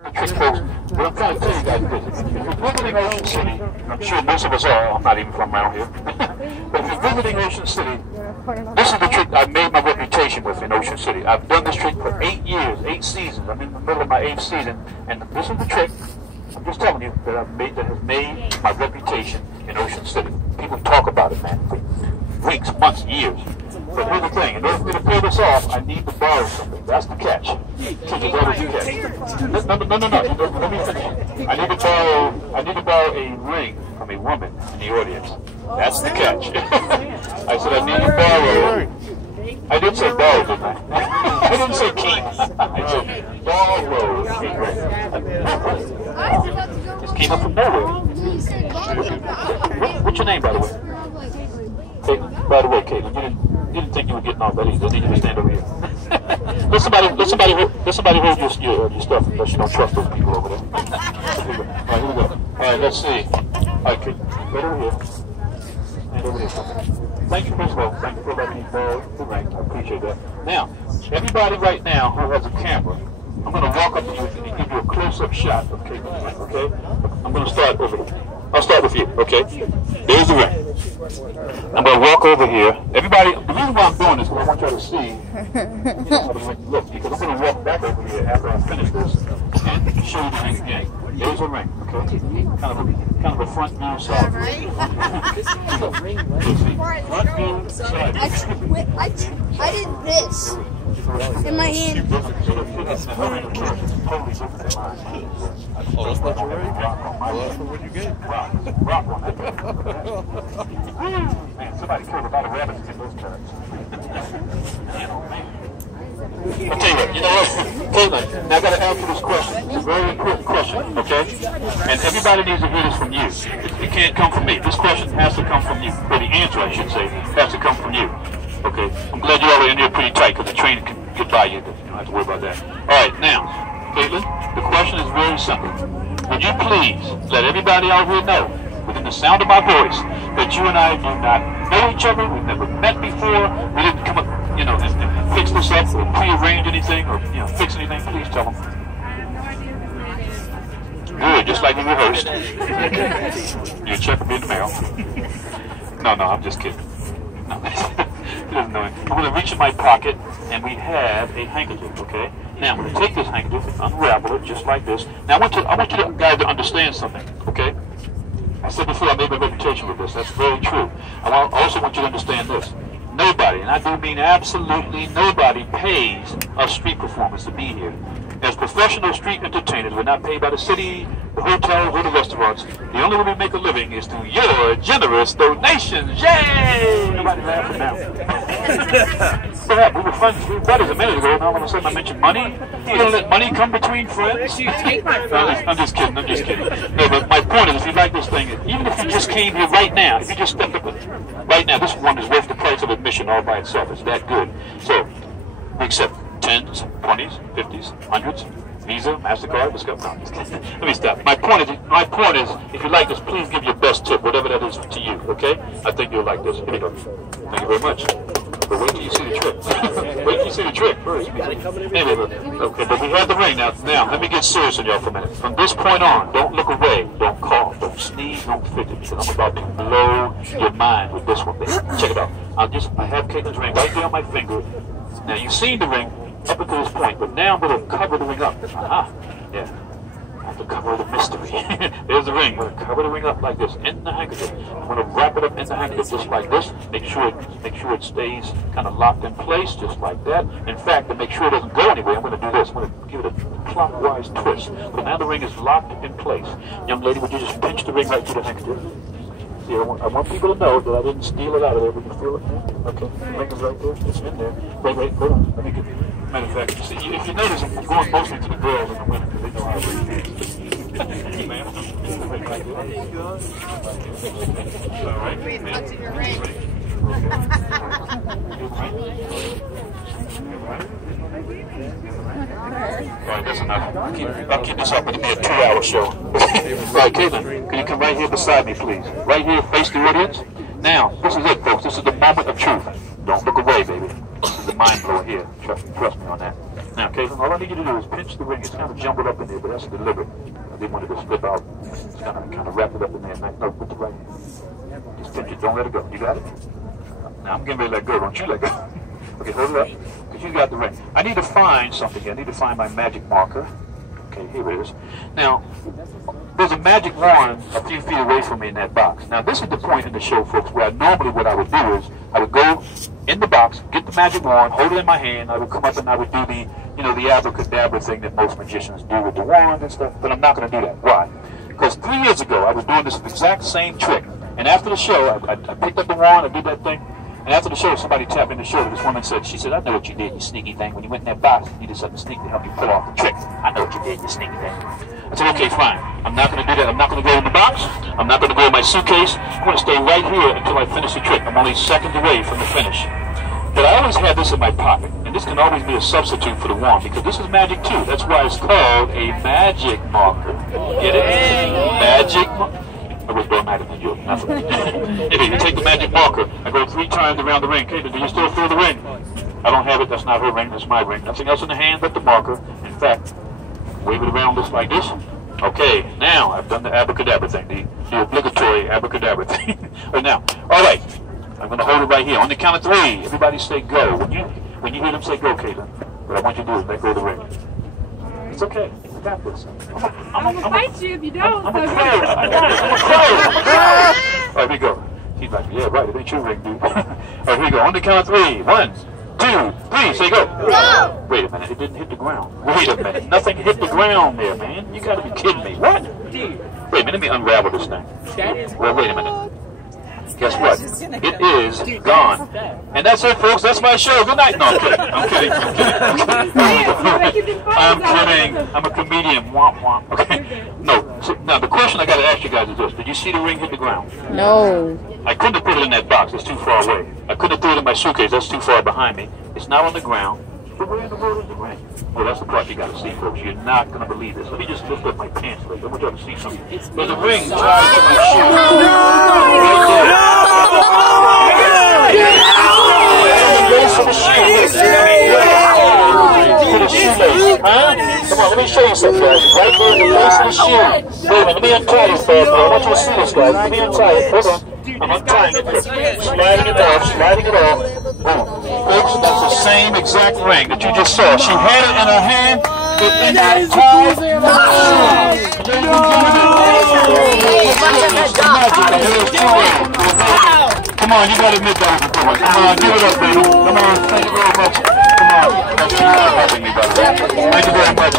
Trick folks, what I'm trying to tell you guys is, if you're visiting Ocean City, I'm sure most of us are, I'm not even from around here, but if you're visiting Ocean City, this is the trick I made my reputation with in Ocean City. I've done this trick for 8 years, 8 seasons. I'm in the middle of my 8th season, and this is the trick, I'm just telling you, that has made my reputation in Ocean City. People talk about it, man, for weeks, months, years. But here's the thing, in order for me to pull this off, I need to borrow something. That's the catch. That is the catch. No, let me finish. I need to borrow a ring from a woman in the audience. That's the catch. I said I need to borrow. I didn't say borrow, didn't I? I didn't say keep. I said borrow a ring. Just came up from nowhere. What's your name, by the way? Caitlin. By the way, Caitlin, you didn't think you were getting off that easy. I need you to stand over here. let somebody hold your stuff unless you don't trust those people over there. All right, here we go. All right, let's see. All right, right over here. And over here. Thank you, first of all. Thank you for letting me borrow the ring. I appreciate that. Now, everybody right now who has a camera, I'm going to walk up to you and give you a close-up shot of Caitlin's ring, okay? I'm going to start over here. I'll start with you, okay? There's the ring. I'm going to walk over here. Everybody, the reason why I'm doing this is because I want y'all to see how the ring looks. Because I'm going to walk back over here after I finish this and show you the ring again. There's the ring, okay? Kind of a front view side. Front view side. I did this in my hand. Oh, that's not your ring? Well, that's what you get. Rock on that. Man, somebody killed a lot of rabbits in those carrots. I'll tell you what, you know what, Caitlin, now I got to answer this question. It's a very important question, okay? And everybody needs to hear this from you. It can't come from me. This question has to come from you. Or the answer, I should say, has to come from you. Okay? I'm glad you're already in there pretty tight because the train can get by you. You don't have to worry about that. All right, now, Caitlin, the question is very simple. Would you please let everybody out here know, within the sound of my voice, that you and I do not know each other, we've never met before, we didn't come up, you know, and fix this up or prearrange anything or, you know, fix anything, please tell them. Good, just like we rehearsed. Your check will be in the mail. No, I'm just kidding. No, he doesn't know it. I'm going to reach in my pocket, and we have a handkerchief, okay? Now, I'm going to take this handkerchief and unravel it just like this. Now, I want you guys to understand something, okay? I said before I made my reputation with this. That's very true. I also want you to understand this. Nobody, and I do mean absolutely nobody, pays a street performance to be here. As professional street entertainers, we're not paid by the city, the hotels, or the restaurants. The only way we make a living is through your generous donations. Yay! Nobody laughing now. Yeah, we were friends, we were buddies a minute ago, and all of a sudden I mentioned money. You don't let money come between friends. I'm just kidding. No, but my point is, if you like this thing, even if you just came here right now, if you just stepped up right now, this one is worth the price of admission all by itself. It's that good. So, we accept 10s, 20s, 50s, 100s, Visa, MasterCard, let's go. No, let me stop. My point is, if you like this, please give your best tip, whatever that is to you, okay? I think you'll like this. Here we go. Thank you very much. But wait till you see the trick. Wait till you see the trick first. Anyway, okay, but we have the ring now. Now, let me get serious on y'all for a minute. From this point on, don't look away, don't cough, don't sneeze, don't fidget, because I'm about to blow your mind with this one. Check it out. I have Caitlin's ring right there on my finger. Now, you've seen the ring up until this point, but now I'm going to cover the ring up. Yeah. I have to cover the mystery. There's the ring. I'm going to cover the ring up like this in the handkerchief. I'm going to wrap it up in the handkerchief just like this. Make sure it stays kind of locked in place just like that. In fact, to make sure it doesn't go anywhere, I'm going to do this. I'm going to give it a clockwise twist. So now the ring is locked in place. Young lady, would you just pinch the ring right through the handkerchief? See, I want people to know that I didn't steal it out of there. Would you feel it now? Okay, the ring is right there. It's in there. Wait, hold on. Let me get. Matter of fact, see, if you notice, I'm going mostly to the girls and the women because they know how to read things. All right. What's in your ring? Alright, that's enough. I'll keep this up. It'll be a 2-hour show. Right, Caitlin, can you come right here beside me, please? Right here, face the audience. Now, this is it, folks. This is the moment of truth. Don't look away, baby. This is the mind blower here. Trust me on that. Now, Caitlin, all I need you to do is pinch the ring. It's kind of jumbled up in there, but that's deliberate. I didn't want it to slip out. It's kind of wrap it up in there. No, put the right hand. Just pinch it. Don't let it go. You got it? Now, I'm getting ready to let go. Don't you let go. Okay, hold it up. Because you got the ring. I need to find something here. I need to find my magic marker. Okay, here it is. Now, there's a magic wand a few feet away from me in that box. Now, this is the point in the show, folks, where normally what I would do is I would go in the box, get the magic wand, hold it in my hand. I would come up and I would do the, the abracadabra thing that most magicians do with the wand and stuff. But I'm not going to do that. Why? Because 3 years ago, I was doing this exact same trick. And after the show, I picked up the wand, I did that thing. And after the show, somebody tapped me in the shoulder. This woman said, I know what you did, you sneaky thing. When you went in that box, you did something sneaky to help you pull off the trick. I know what you did, you sneaky thing. I said, okay, fine. I'm not going to do that. I'm not going to go in the box. I'm not going to go in my suitcase. I'm going to stay right here until I finish the trick. I'm only seconds away from the finish. But I always have this in my pocket. And this can always be a substitute for the wand, because this is magic too. That's why it's called a magic marker. Get it? Magic marker. I was automatic in you. Anyway, you take the magic marker. I go 3 times around the ring. Caitlin, do you still feel the ring? I don't have it. That's not her ring. That's my ring. Nothing else in the hand but the marker. In fact, wave it around just like this. Okay, now I've done the abracadabra thing, the obligatory abracadabra thing. Right now, all right. I'm going to hold it right here. On the count of 3, everybody say go. When you hear them say go, Caitlin, what I want you to do is let go of the ring. It's okay. I got this. I'm going to fight you if you don't. I'm a pro. I got it. I'm a pro. All right, here we go. He's like, yeah, right. It ain't your ring, dude. All right, here we go. On the count of 3. 1, 2, 3. Say go. Go. Wait a minute. It didn't hit the ground. Wait a minute. Nothing hit the ground there, man. You got to be kidding me. What? Wait a minute. Let me unravel this thing. Well, wait a minute. Guess what? It is gone. And that's it, folks. That's my show. Good night. No, I'm kidding. I'm kidding. I'm kidding. I'm kidding. I'm a comedian. Womp womp. Okay. No. So, now, the question I got to ask you guys is this. Did you see the ring hit the ground? No. I couldn't have put it in that box. It's too far away. I couldn't have threw it in my suitcase. That's too far behind me. It's not on the ground. So where in the world is the ring? Well, that's the part you got to see, folks. You're not going to believe this. Let me just lift up my pants leg. I want y'all to see something. There's a ring tied to my shoe. Right there. To the shoelace. Huh? Come on, let me show you something, guys. Right there in the base of the shoe. Wait a minute, let me untie this bad boy. I want you to see this, guys. Let me untie it. Hold on. I'm untying it. Sliding it off. Sliding it off. Boom. Folks, that's the same exact ring that you just saw. She had it in her hand. It ended tied to the shoe. Come on, you gotta admit that. Come on, give it up, baby. Come on, thank you very much. Come on. Thank you for having me, brother. Thank you very much.